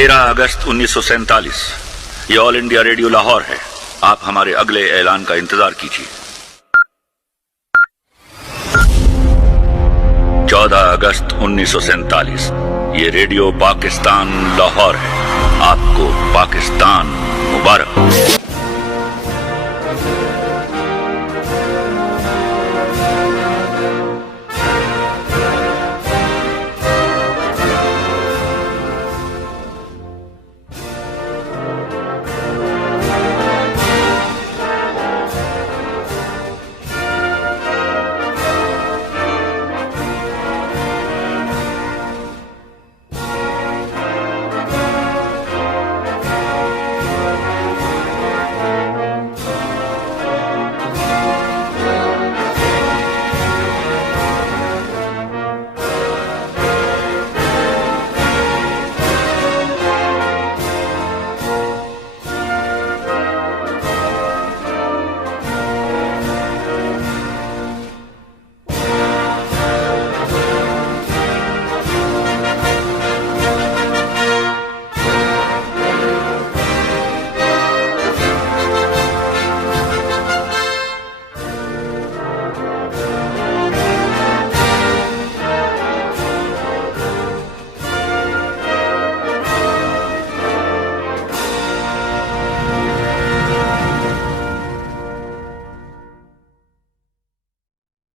13 अगस्त 1947 ये all India radio Lahore है। आप हमारे अगले ऐलान का इंतजार कीजिए। 14 अगस्त 1947 ये रेडियो पाकिस्तान लाहौर है। आपको पाकिस्तान मुबारक।